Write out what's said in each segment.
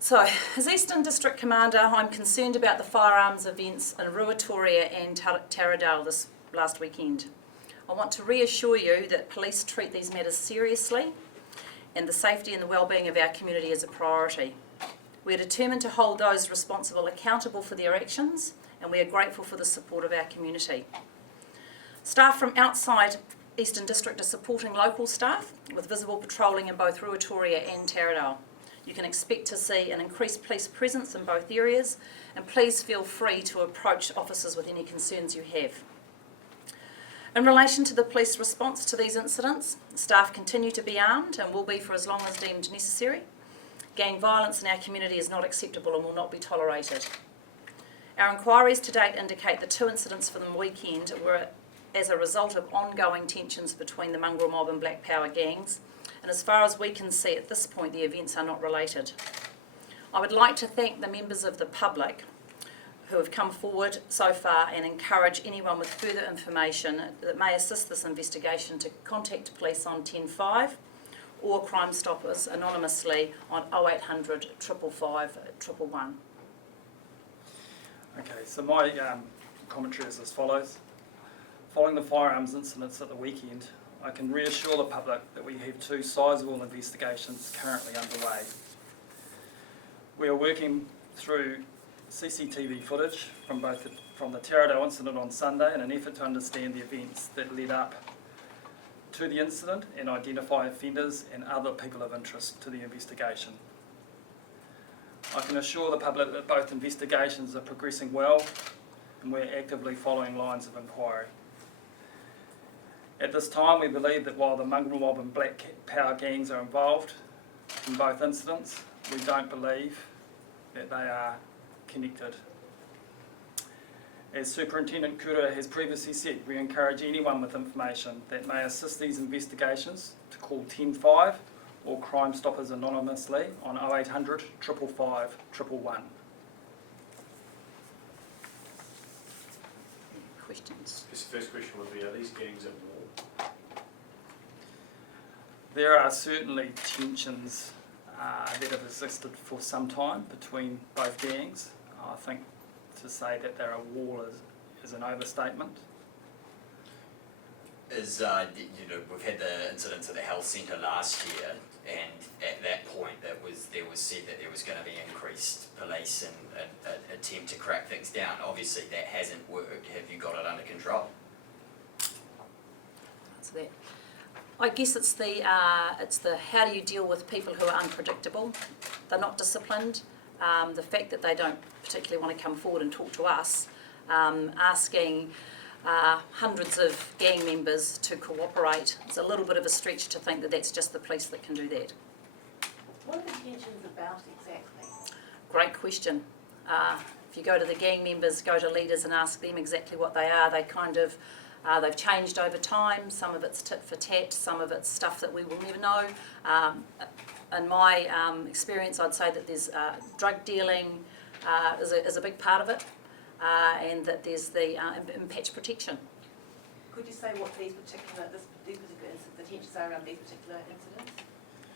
So, as Eastern District Commander, I'm concerned about the firearms events in Ruatoria and Taradale this last weekend. I want to reassure you that police treat these matters seriously and the safety and the well-being of our community is a priority. We are determined to hold those responsible accountable for their actions, and we are grateful for the support of our community. Staff from outside Eastern District are supporting local staff with visible patrolling in both Ruatoria and Taradale. You can expect to see an increased police presence in both areas, and please feel free to approach officers with any concerns you have. In relation to the police response to these incidents, staff continue to be armed and will be for as long as deemed necessary. Gang violence in our community is not acceptable and will not be tolerated. Our inquiries to date indicate the 2 incidents from the weekend were as a result of ongoing tensions between the mongrel mob and Black Power gangs, and as far as we can see at this point, the events are not related. I would like to thank the members of the public who have come forward so far and encourage anyone with further information that may assist this investigation to contact police on 105 or Crime Stoppers anonymously on 0800 555 111. Okay, so my commentary is as follows. Following the firearms incidents at the weekend, I can reassure the public that we have 2 sizable investigations currently underway. We are working through CCTV footage from the Taradale incident on Sunday in an effort to understand the events that led up to the incident and identify offenders and other people of interest to the investigation. I can assure the public that both investigations are progressing well and we're actively following lines of inquiry. At this time, we believe that while the mongrel mob and Black Power gangs are involved in both incidents, we don't believe that they are connected. As Superintendent Kura has previously said, we encourage anyone with information that may assist these investigations to call 105 or Crime Stoppers anonymously on 0800 555 111. Questions? This first question would be, are these gangs at war? There are certainly tensions that have existed for some time between both gangs. I think to say that they're at war is an overstatement. We've had the incidents at the health centre last year, and at that point there was said that there was going to be increased police and an attempt to crack things down. Obviously that hasn't worked. Have you got it under control? That's that. I guess it's the how do you deal with people who are unpredictable? They're not disciplined. The fact that they don't particularly want to come forward and talk to us, asking hundreds of gang members to cooperate, it's a little bit of a stretch to think that that's just the police that can do that. What are the tensions about exactly? Great question. If you go to the gang members, go to leaders and ask them exactly what they are, they kind of they've changed over time. Some of it's tit for tat, some of it's stuff that we will never know. In my experience, I'd say that there's drug dealing is a big part of it, and that there's the patch protection. Could you say what these particular the tensions are around these particular incidents?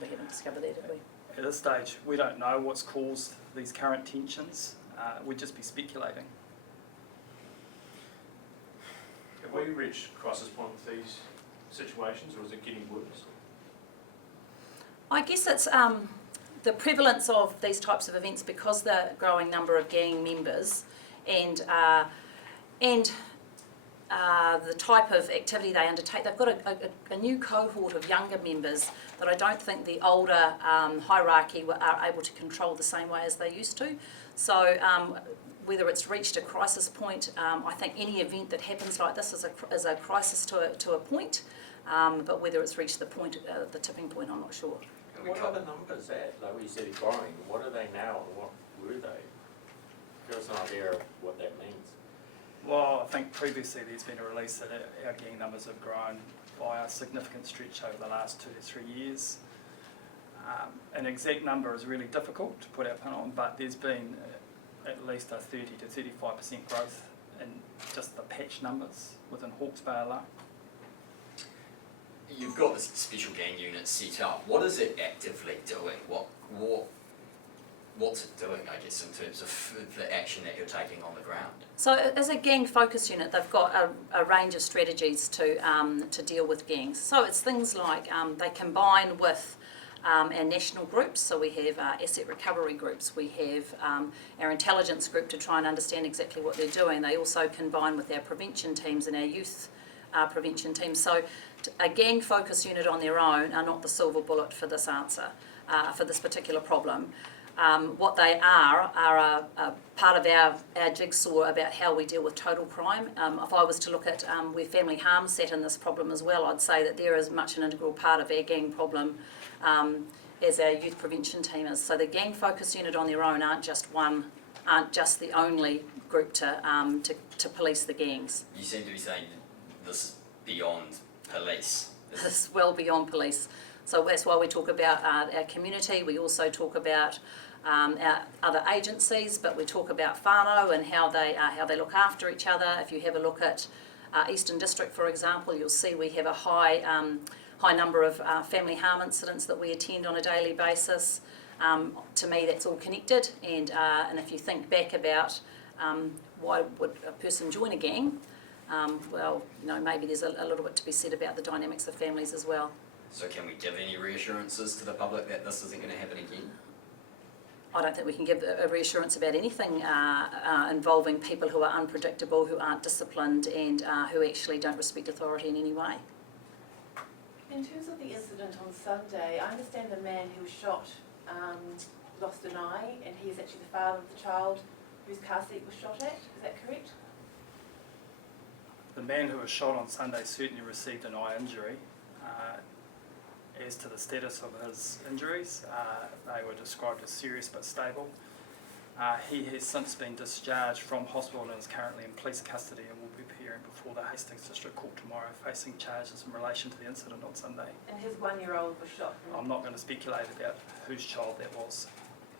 We haven't discovered that, have we? At this stage, we don't know what's caused these current tensions. We'd just be speculating. Have we reached crisis point with these situations, or is it getting worse? I guess it's the prevalence of these types of events because the growing number of gang members and the type of activity they undertake. They've got a new cohort of younger members that I don't think the older hierarchy are able to control the same way as they used to. So whether it's reached a crisis point, I think any event that happens like this is a crisis to a point, but whether it's reached the tipping point, I'm not sure. And what are the numbers at? Like what you said, growing. What are they now and what were they? Give us an idea of what that means. Well, I think previously there's been a release that our gang numbers have grown by a significant stretch over the last 2 to 3 years. An exact number is really difficult to put our pin on, but there's been at least a 30 to 35% growth in just the patch numbers within Hawke's Bay alone. You've got this special gang unit set up. What is it actively doing? what's it doing, I guess, in terms of the action that you're taking on the ground? So as a gang focus unit, they've got a range of strategies to deal with gangs. So it's things like they combine with our national groups. So we have asset recovery groups, we have our intelligence group to try and understand exactly what they're doing. They also combine with our prevention teams and our youth prevention teams. So a gang focus unit on their own are not the silver bullet for this answer, for this particular problem. What they are a part of our jigsaw about how we deal with total crime. If I was to look at where family harm sat in this problem as well, I'd say that they're as much an integral part of our gang problem as our youth prevention team is. So the gang focus unit on their own aren't just the only group to police the gangs. You seem to be saying this is beyond police. This is well beyond police. So that's why we talk about our community. We also talk about our other agencies, but we talk about whānau and how they look after each other. If you have a look at Eastern District, for example, you'll see we have a high number of family harm incidents that we attend on a daily basis. To me, that's all connected. And if you think back about why would a person join a gang, well, maybe there's a little bit to be said about the dynamics of families as well. So can we give any reassurances to the public that this isn't going to happen again? I don't think we can give a reassurance about anything involving people who are unpredictable, who aren't disciplined, and who actually don't respect authority in any way. In terms of the incident on Sunday, I understand the man who was shot lost an eye, and he is actually the father of the child whose car seat was shot at. Is that correct? The man who was shot on Sunday certainly received an eye injury. As to the status of his injuries, they were described as serious but stable. He has since been discharged from hospital and is currently in police custody and will be appearing before the Hastings District Court tomorrow, facing charges in relation to the incident on Sunday. And his 1-year-old was shot. I'm not going to speculate about whose child that was.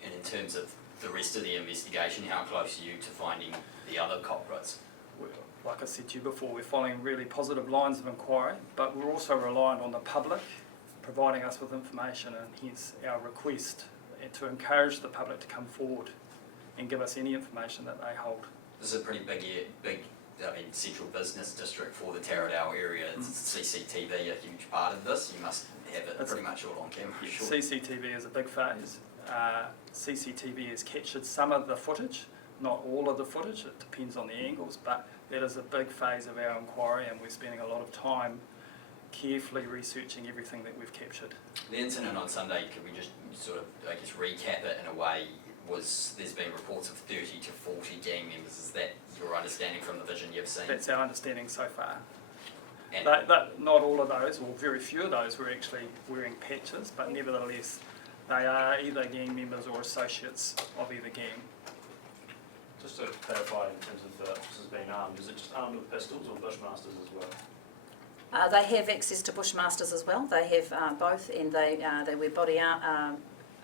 And in terms of the rest of the investigation, how close are you to finding the other culprits? Like I said to you before, we're following really positive lines of inquiry, but we're also reliant on the public providing us with information, and hence our request to encourage the public to come forward and give us any information that they hold. This is a pretty big central business district for the Taradale area. Is CCTV a huge part of this? You must have it pretty much all on camera, Yes, sure. CCTV is a big phase. CCTV has captured some of the footage, not all of the footage, it depends on the angles, but that is a big phase of our inquiry, and we're spending a lot of time carefully researching everything that we've captured. The incident on Sunday, could we just sort of, recap it in a way? There's been reports of 30 to 40 gang members. Is that your understanding from the vision you've seen? That's our understanding so far. And Not all of those, or very few of those, were actually wearing patches, but nevertheless, they are either gang members or associates of either gang. Just to clarify in terms of the officers being armed, is it just armed with pistols or bushmasters as well? They have access to bushmasters as well. They have both, and they wear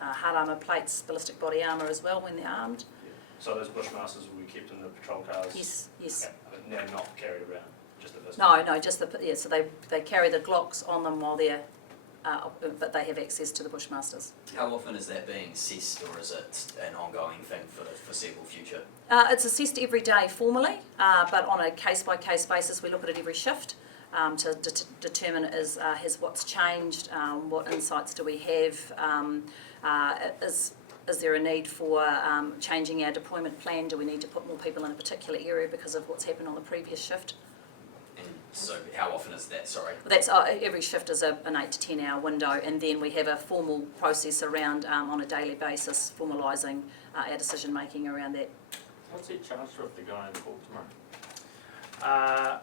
hard armour plates, ballistic body armour as well when they're armed. Yeah. So those bushmasters will be kept in the patrol cars? Yes. Okay. But they're not carried around, just the pistol? No, just so they carry the Glocks on them while they're, but they have access to the bushmasters. how often is that being assessed, or is it an ongoing thing for the foreseeable future? It's assessed every day formally, but on a case-by-case basis, we look at it every shift to determine has what's changed, what insights do we have, is there a need for changing our deployment plan? Do we need to put more people in a particular area because of what's happened on the previous shift? And so how often is that, sorry? That's every shift is an 8 to 10 hour window, and then we have a formal process around on a daily basis formalising our decision making around that. What's he charged for if they're going to court tomorrow?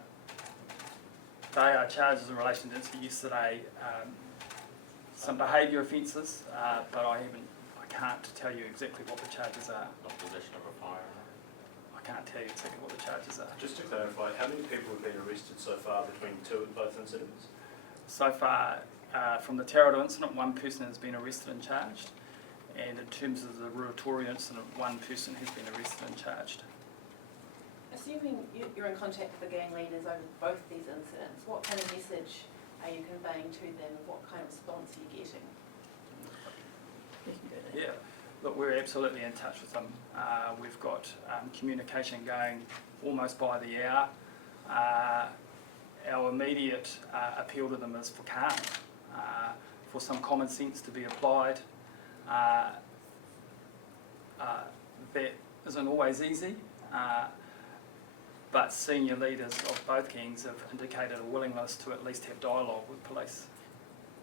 They are charged in relation to incident yesterday, some behaviour offences, but I can't tell you exactly what the charges are. Not possession of a firearm? I can't tell you exactly what the charges are. Just to clarify, how many people have been arrested so far between both incidents? So far, from the Taradale incident, one person has been arrested and charged, and in terms of the Ruatoria incident, one person has been arrested and charged. Assuming you're in contact with the gang leaders over both these incidents, what kind of message are you conveying to them? What kind of response are you getting? Yeah, Look, we're absolutely in touch with them. We've got communication going almost by the hour. Our immediate appeal to them is for calm, for some common sense to be applied. That isn't always easy, but senior leaders of both gangs have indicated a willingness to at least have dialogue with police.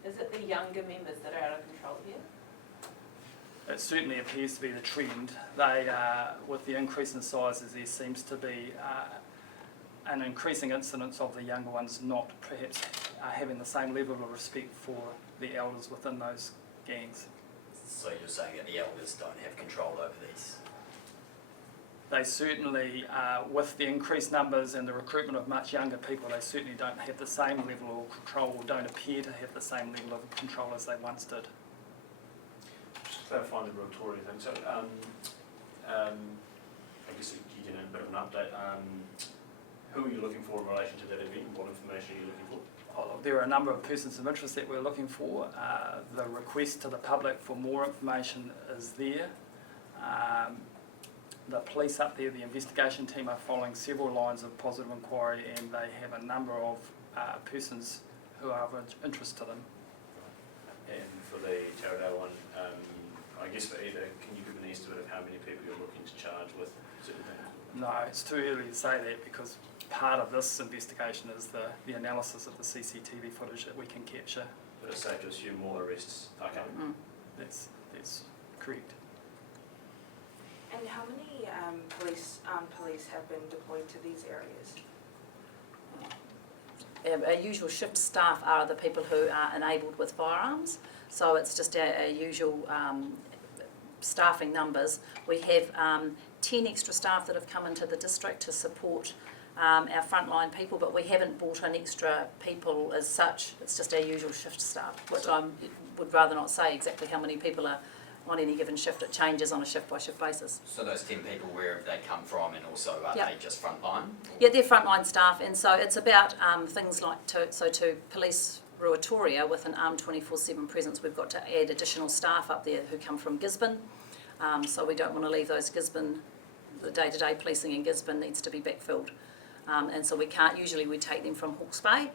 Is it the younger members that are out of control here? It certainly appears to be the trend. They, with the increase in sizes, there seems to be an increasing incidence of the younger ones not perhaps having the same level of respect for the elders within those gangs. So you're saying that the elders don't have control over these? They certainly, with the increased numbers and the recruitment of much younger people, they certainly don't have the same level of control, or don't appear to have the same level of control as they once did. Just clarifying the Rotoria thing, so I guess you get a bit of an update. Who are you looking for in relation to that event? What information are you looking for? There are a number of persons of interest that we're looking for. The request to the public for more information is there. The police up there, the investigation team, are following several lines of positive inquiry, and they have a number of persons who are of interest to them. And for the Taradale one, I guess for either, can you give an estimate of how many people you're looking to charge with certain things? No, it's too early to say that, because part of this investigation is the analysis of the CCTV footage that we can capture. But it's safe to assume more arrests are coming? That's correct. And how many police have been deployed to these areas? Our usual shift staff are the people who are enabled with firearms, so it's just our usual staffing numbers. We have 10 extra staff that have come into the district to support our frontline people, but we haven't brought in extra people as such. It's just our usual shift staff, which I would rather not say exactly how many people are on any given shift. It changes on a shift by shift basis. So those 10 people, where have they come from, and also are Yep. they just frontline? Yeah, they're frontline staff, and so it's about things like to police Ruatoria with an armed 24/7 presence, we've got to add additional staff up there who come from Gisborne. So we don't want to leave those Gisborne, the day-to-day policing in Gisborne needs to be backfilled. And so we can't, usually we take them from Hawke's Bay.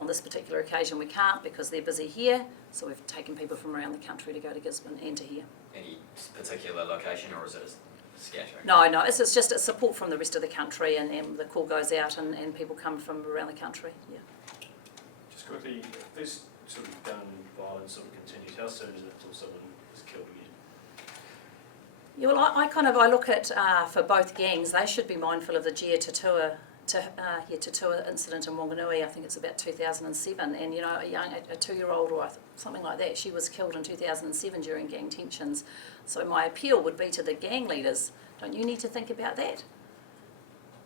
On this particular occasion we can't because they're busy here, so we've taken people from around the country to go to Gisborne and to here. Any particular location, or is it a scattering? No, it's just it's support from the rest of the country, and the call goes out and people come from around the country, yeah. Just quickly, if this sort of gun violence sort of continues, how soon is it until someone is killed again? Yeah, well, I look at, for both gangs, they should be mindful of the Tatua incident in Wanganui. I think it's about 2007, and you know, a 2-year-old or something like that, she was killed in 2007 during gang tensions. So my appeal would be to the gang leaders, don't you need to think about that?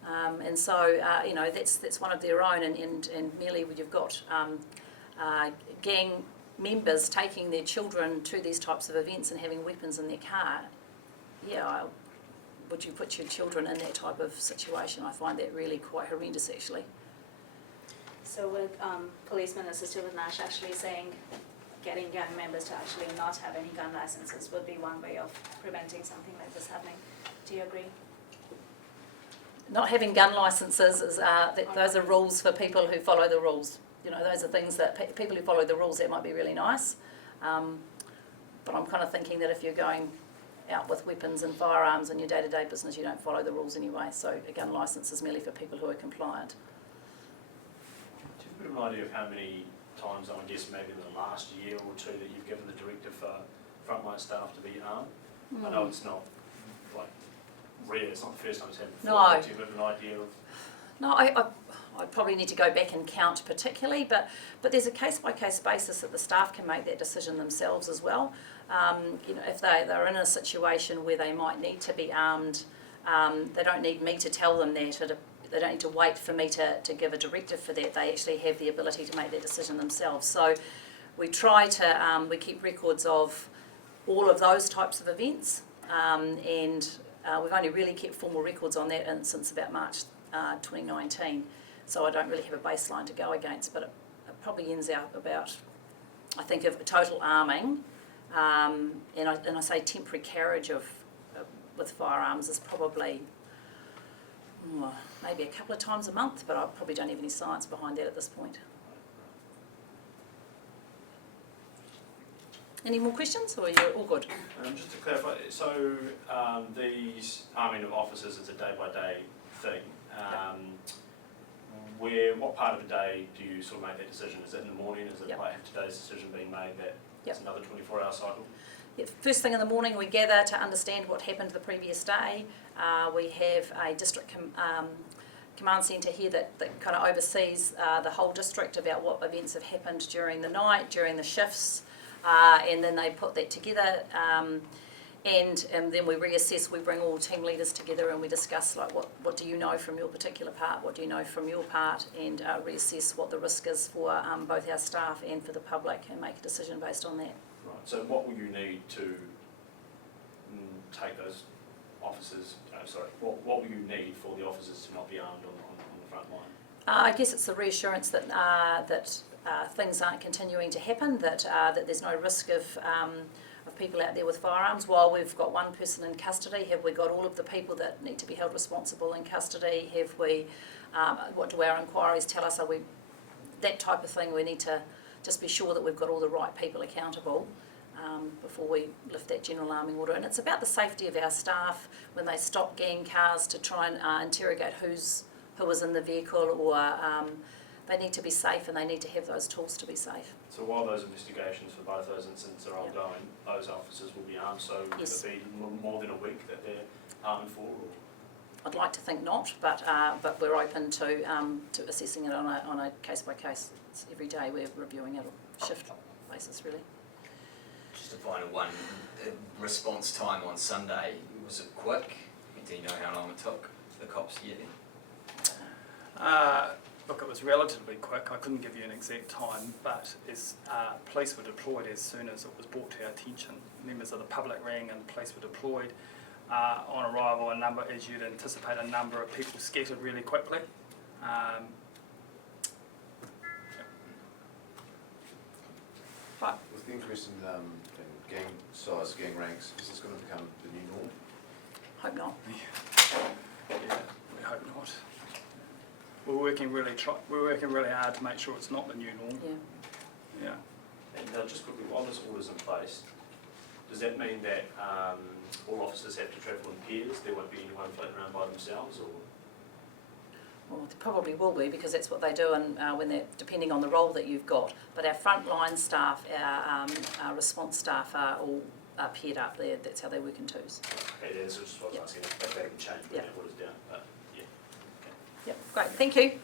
And so, you know, that's one of their own, and merely when you've got gang members taking their children to these types of events and having weapons in their car, yeah, would you put your children in that type of situation? I find that really quite horrendous, actually. So with policemen assisted with Nash actually saying getting gang members to actually not have any gun licenses would be one way of preventing something like this happening. Do you agree? Not having gun licenses is those are rules for people who follow the rules. You know, those are things that people who follow the rules, that might be really nice. But I'm kind of thinking that if you're going out with weapons and firearms in your day-to-day business, you don't follow the rules anyway. So a gun licence is merely for people who are compliant. Do you have a bit of an idea of how many times, I guess maybe in the last year or two, that you've given the directive for frontline staff to be armed? I know it's not like rare, it's not the first time it's happened before. No. But do you have an idea of? No, I probably need to go back and count particularly, but there's a case-by-case basis that the staff can make that decision themselves as well. You know, if they're in a situation where they might need to be armed, they don't need me to tell them that. They don't need to wait for me to give a directive for that. They actually have the ability to make that decision themselves. So we try to, we keep records of all of those types of events, and we've only really kept formal records on that since about March 2019. So I don't really have a baseline to go against, but it probably ends out about, I think, of total arming, And I say temporary carriage with firearms is probably maybe a couple of times a month, but I probably don't have any science behind that at this point. Any more questions, or you're all good? Just to clarify, so these arming of officers is a day-by-day thing. What part of the day do you sort of make that decision? Is it in the morning? Is it Yep. like today's decision being made that Yep. it's another 24-hour cycle? Yeah, first thing in the morning we gather to understand what happened the previous day. We have a district command centre here that kind of oversees the whole district about what events have happened during the night, during the shifts, and then they put that together. And then we reassess, we bring all team leaders together and we discuss like what do you know from your particular part, what do you know from your part, and reassess what the risk is for both our staff and for the public, and make a decision based on that. Right, so what will you need to take those officers, what will you need for the officers to not be armed on the front line? I guess it's the reassurance that things aren't continuing to happen, that there's no risk of people out there with firearms. While we've got one person in custody, have we got all of the people that need to be held responsible in custody? Have we, what do our inquiries tell us? Are we, that type of thing, we need to just be sure that we've got all the right people accountable before we lift that general arming order. And it's about the safety of our staff when they stop gang cars to try and interrogate who was in the vehicle, or they need to be safe and they need to have those tools to be safe. So while those investigations for both those incidents are ongoing, those officers will be armed, so Yes. will it be more than a week that they're armed for? Or? I'd like to think not, but we're open to assessing it on a case by case. It's every day we're reviewing it on shift basis, really. Just a final one, response time on Sunday, was it quick? Do you know how long it took for the cops to get there? Look, it was relatively quick. I couldn't give you an exact time, but as police were deployed as soon as it was brought to our attention. Members of the public rang and the police were deployed. On arrival, as you'd anticipate, a number of people scattered really quickly. Right. With the increase in gang size, gang ranks, is this going to become the new norm? Hope not. Yeah, we hope not. We're working really hard to make sure it's not the new norm. Yeah. Yeah. And just quickly, while this order's in place, does that mean that all officers have to travel in pairs? There won't be anyone floating around by themselves, or? Well, there probably will be, because that's what they do, and when they're depending on the role that you've got. But our frontline staff, our response staff are all paired up there. That's how they work in twos. Okay, that's just what I was asking. If that can change when that order's down. But yeah. Yep, great. Thank you. Okay.